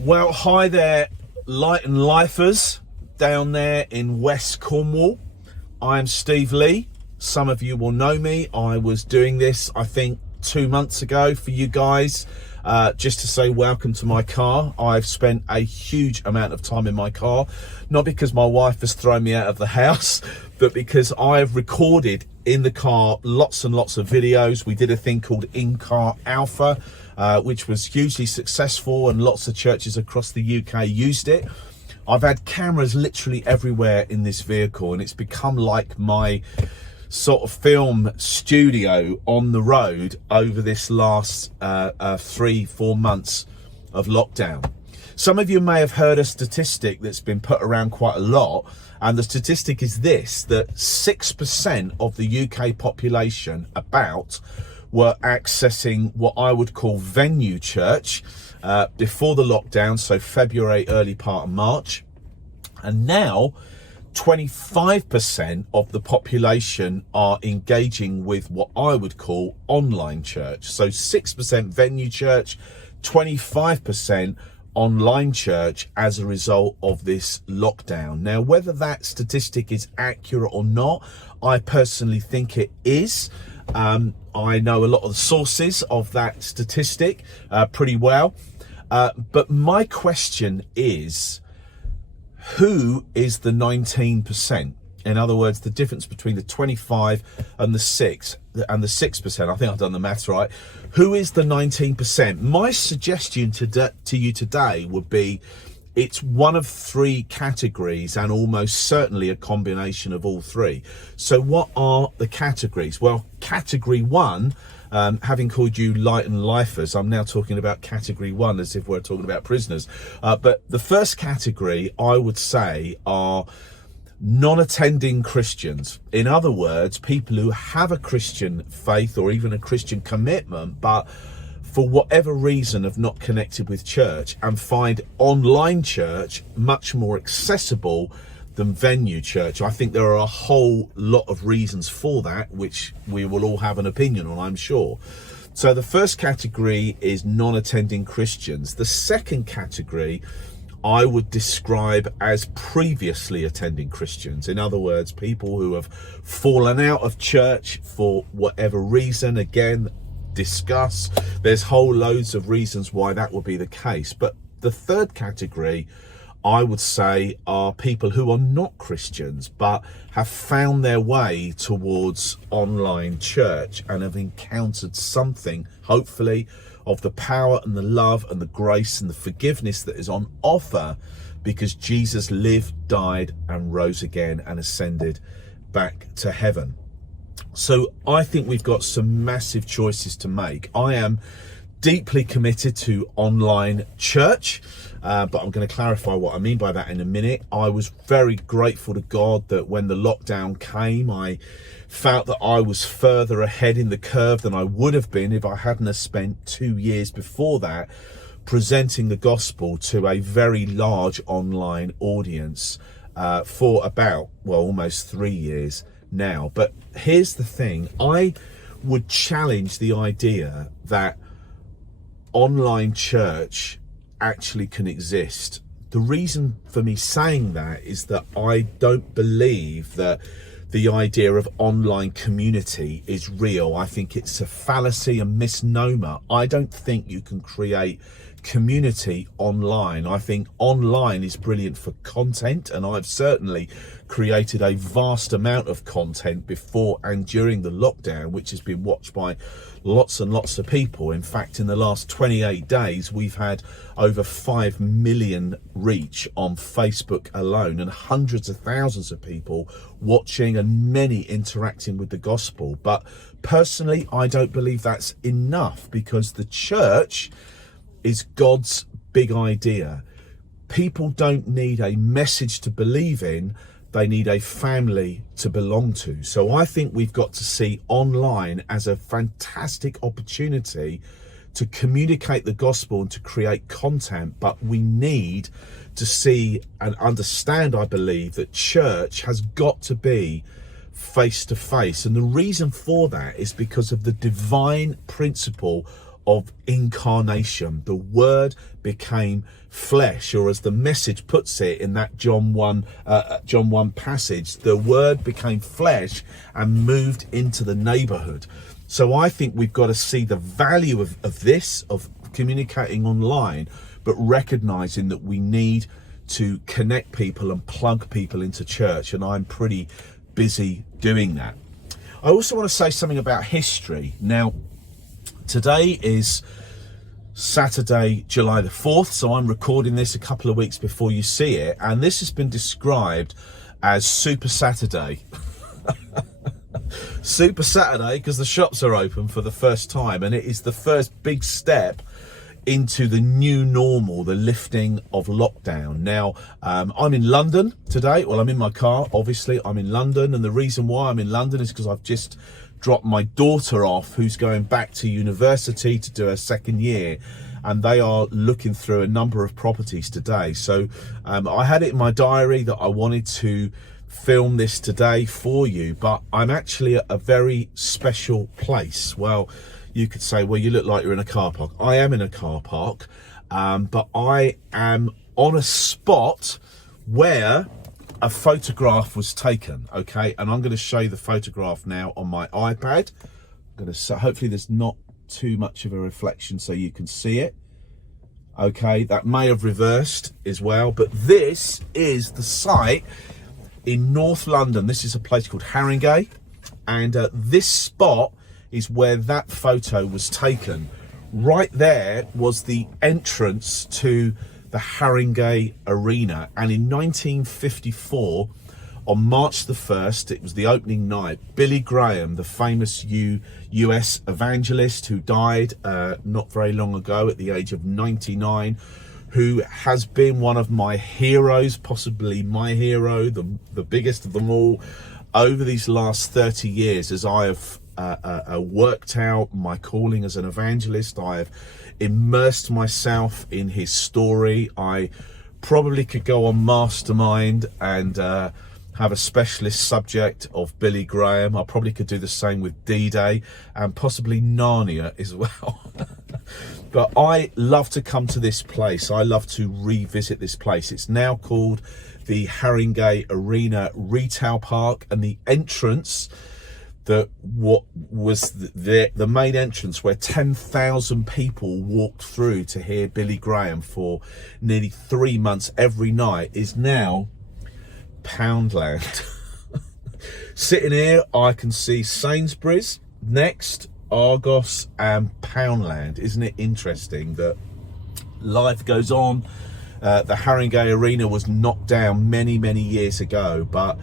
Well, hi there, Light and Lifers down there in West Cornwall. I'm Steve Lee. Some of you will know me. I was doing this, I think, 2 months ago for you guys, just to say welcome to my car. I've spent a huge amount of time in my car, not because my wife has thrown me out of the house, but because I have recorded in the car lots and lots of videos. We did a thing called In-Car Alpha, which was hugely successful, and lots of churches across the UK used it. I've had cameras literally everywhere in this vehicle, and it's become like my sort of film studio on the road over this last 3-4 months of lockdown. Some of you may have heard a statistic that's been put around quite a lot, and the statistic is this: that 6% of the UK population were accessing what I would call venue church before the lockdown, so February, early part of March. And now 25% of the population are engaging with what I would call online church. So 6% venue church, 25% online church as a result of this lockdown. Now, whether that statistic is accurate or not, I personally think it is. I know a lot of the sources of that statistic pretty well. But my question is, who is the 19%? In other words, the difference between the 25 and the 6%. I think I've done the maths right. Who is the 19%? My suggestion to you today would be, it's one of three categories, and almost certainly a combination of all three. So what are the categories? Well, category one, having called you Light and Lifers, I'm now talking about category one as if we're talking about prisoners. But the first category, I would say, are non-attending Christians. In other words, people who have a Christian faith or even a Christian commitment, but for whatever reason have not connected with church, and find online church much more accessible than venue church. I think there are a whole lot of reasons for that, which we will all have an opinion on, I'm sure. So the first category is non-attending Christians. The second category I would describe as previously attending Christians. In other words, people who have fallen out of church for whatever reason. Again, discuss. There's whole loads of reasons why that would be the case. But the third category, I would say, are people who are not Christians but have found their way towards online church and have encountered something, hopefully, of the power and the love and the grace and the forgiveness that is on offer because Jesus lived, died and rose again and ascended back to heaven. So I think we've got some massive choices to make. I am deeply committed to online church, but I'm going to clarify what I mean by that in a minute. I was very grateful to God that when the lockdown came, I felt that I was further ahead in the curve than I would have been if I hadn't have spent 2 years before that presenting the gospel to a very large online audience for about, well, almost 3 years now. But here's the thing: I would challenge the idea that online church actually can exist. The reason for me saying that is that I don't believe that the idea of online community is real. I think it's a fallacy, a misnomer. I don't think you can create community online. I think online is brilliant for content, and I've certainly created a vast amount of content before and during the lockdown, which has been watched by lots and lots of people. In fact, in the last 28 days, we've had over 5 million reach on Facebook alone, and hundreds of thousands of people watching and many interacting with the gospel. But personally, I don't believe that's enough, because the church is God's big idea. People don't need a message to believe in, they need a family to belong to. So I think we've got to see online as a fantastic opportunity to communicate the gospel and to create content, but we need to see and understand, I believe, that church has got to be face to face. And the reason for that is because of the divine principle of incarnation. The Word became flesh, or as the Message puts it in that John 1 passage, the Word became flesh and moved into the neighborhood. So I think we've got to see the value of this, of communicating online, but recognizing that we need to connect people and plug people into church, and I'm pretty busy doing that. I also want to say something about history. Now, today is Saturday, July the 4th, so I'm recording this a couple of weeks before you see it, and this has been described as Super Saturday. Super Saturday because the shops are open for the first time, and it is the first big step into the new normal, the lifting of lockdown. Now, I'm in London today. Well, I'm in my car, obviously. I'm in London, and the reason why I'm in London is because I've just dropped my daughter off, who's going back to university to do her second year, and they are looking through a number of properties today. So I had it in my diary that I wanted to film this today for you, but I'm actually at a very special place. Well, you could say, well, you look like you're in a car park. I am in a car park, but I am on a spot where a photograph was taken, okay? And I'm going to show you the photograph now on my iPad. I'm going to, hopefully there's not too much of a reflection so you can see it. Okay, that may have reversed as well, but this is the site in North London. This is a place called Haringey, and this spot is where that photo was taken. Right there was the entrance to the Haringey Arena, and in 1954, on March the 1st, it was the opening night. Billy Graham, the famous US evangelist who died not very long ago at the age of 99, who has been one of my heroes, possibly my hero, the biggest of them all, over these last 30 years as I have worked out my calling as an evangelist. I have immersed myself in his story. I probably could go on Mastermind and have a specialist subject of Billy Graham. I probably could do the same with D-Day and possibly Narnia as well. But I love to come to this place. I love to revisit this place. It's now called the Haringey Arena Retail Park, and the entrance, what was the main entrance where 10,000 people walked through to hear Billy Graham for nearly 3 months every night, is now Poundland. Sitting here, I can see Sainsbury's, Next, Argos and Poundland. Isn't it interesting that life goes on? The Haringey Arena was knocked down many years ago, but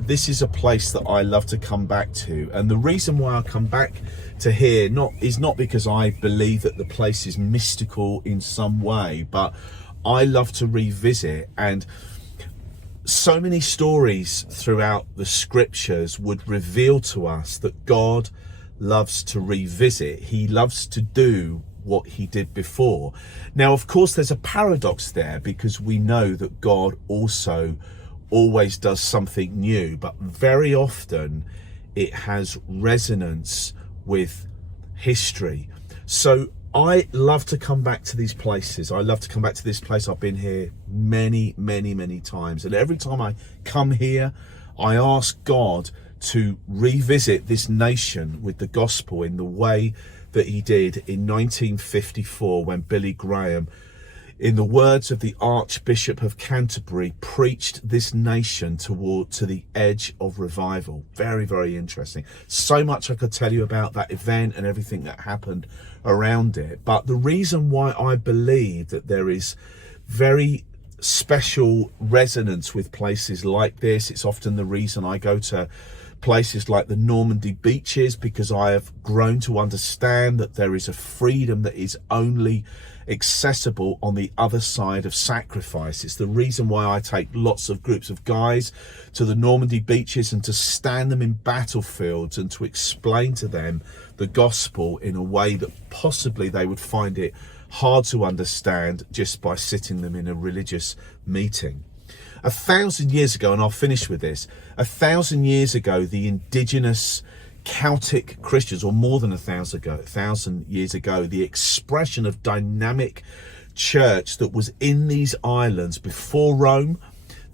this is a place that I love to come back to. And the reason why I come back to here is not because I believe that the place is mystical in some way, but I love to revisit. And so many stories throughout the scriptures would reveal to us that God loves to revisit. He loves to do what he did before. Now, of course, there's a paradox there, because we know that God also always does something new, but very often it has resonance with history. So I love to come back to these places. I love to come back to this place. I've been here many times, and every time I come here, I ask God to revisit this nation with the gospel in the way that he did in 1954 when Billy Graham, in the words of the Archbishop of Canterbury, preached this nation to the edge of revival. Very interesting. So much I could tell you about that event and everything that happened around it. But the reason why I believe that there is very special resonance with places like this, it's often the reason I go to places like the Normandy beaches, because I have grown to understand that there is a freedom that is only accessible on the other side of sacrifice. It's the reason why I take lots of groups of guys to the Normandy beaches and to stand them in battlefields and to explain to them the gospel in a way that possibly they would find it hard to understand just by sitting them in a religious meeting. 1,000 years ago, and I'll finish with this, 1,000 years ago, the indigenous Celtic Christians, or more than 1,000 years ago, the expression of dynamic church that was in these islands before Rome,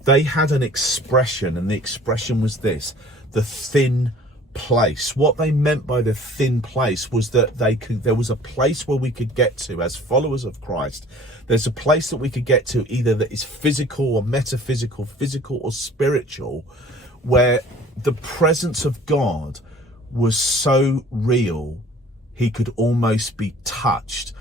they had an expression, and the expression was this: the thin place. What they meant by the thin place was that there was a place where we could get to as followers of Christ. There's a place that we could get to, either that is physical or metaphysical, physical or spiritual, where the presence of God was so real he could almost be touched,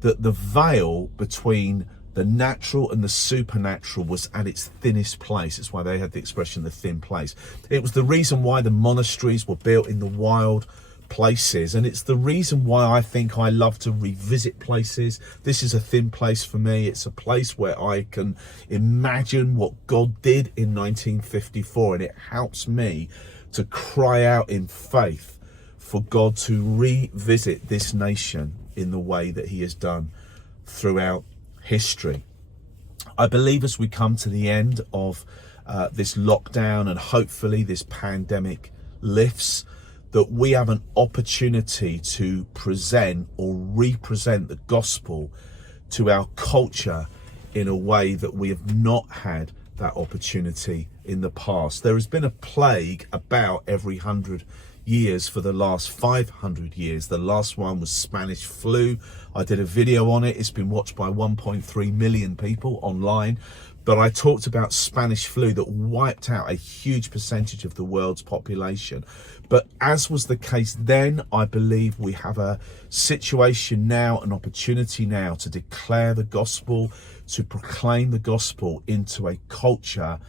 that the veil between the natural and the supernatural was at its thinnest place. That's why they had the expression, the thin place. It was the reason why the monasteries were built in the wild places, and it's the reason why I think I love to revisit places. This is a thin place for me. It's a place where I can imagine what God did in 1954, and it helps me to cry out in faith for God to revisit this nation in the way that he has done throughout history. I believe as we come to the end of this lockdown, and hopefully this pandemic lifts, that we have an opportunity to present or represent the gospel to our culture in a way that we have not had that opportunity in the past. There has been a plague about every 100 years for the last 500 years. The last one was Spanish flu. I did a video on it. It's been watched by 1.3 million people online. But I talked about Spanish flu that wiped out a huge percentage of the world's population. But as was the case then, I believe we have a situation now, an opportunity now to declare the gospel, to proclaim the gospel into a culture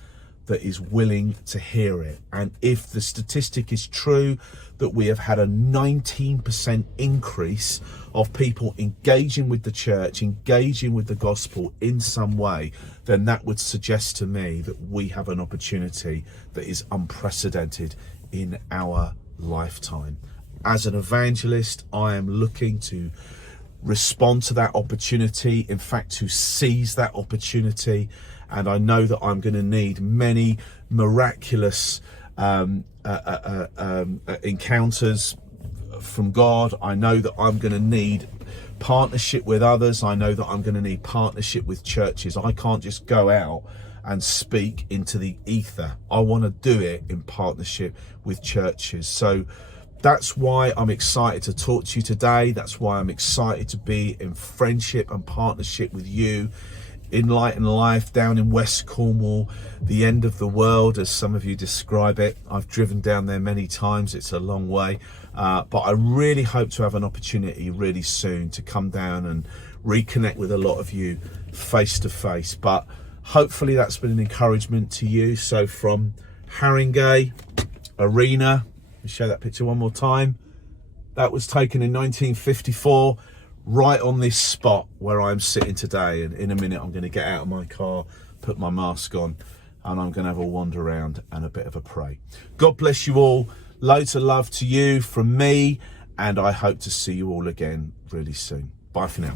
that is willing to hear it. And if the statistic is true that we have had a 19% increase of people engaging with the church, engaging with the gospel in some way, then that would suggest to me that we have an opportunity that is unprecedented in our lifetime. As an evangelist, I am looking to respond to that opportunity, in fact, to seize that opportunity. And I know that I'm going to need many miraculous encounters from God. I know that I'm going to need partnership with others. I know that I'm going to need partnership with churches. I can't just go out and speak into the ether. I want to do it in partnership with churches. So that's why I'm excited to talk to you today. That's why I'm excited to be in friendship and partnership with you in Light and Life down in West Cornwall, the end of the world, as some of you describe it. I've driven down there many times. It's a long way, but I really hope to have an opportunity really soon to come down and reconnect with a lot of you face to face. But hopefully that's been an encouragement to you. So from Haringey Arena, let me show that picture one more time. That was taken in 1954. Right on this spot where I'm sitting today. And in a minute I'm going to get out of my car, put my mask on, and I'm going to have a wander around and a bit of a pray. God bless you all. Loads of love to you from me, and I hope to see you all again really soon. Bye for now.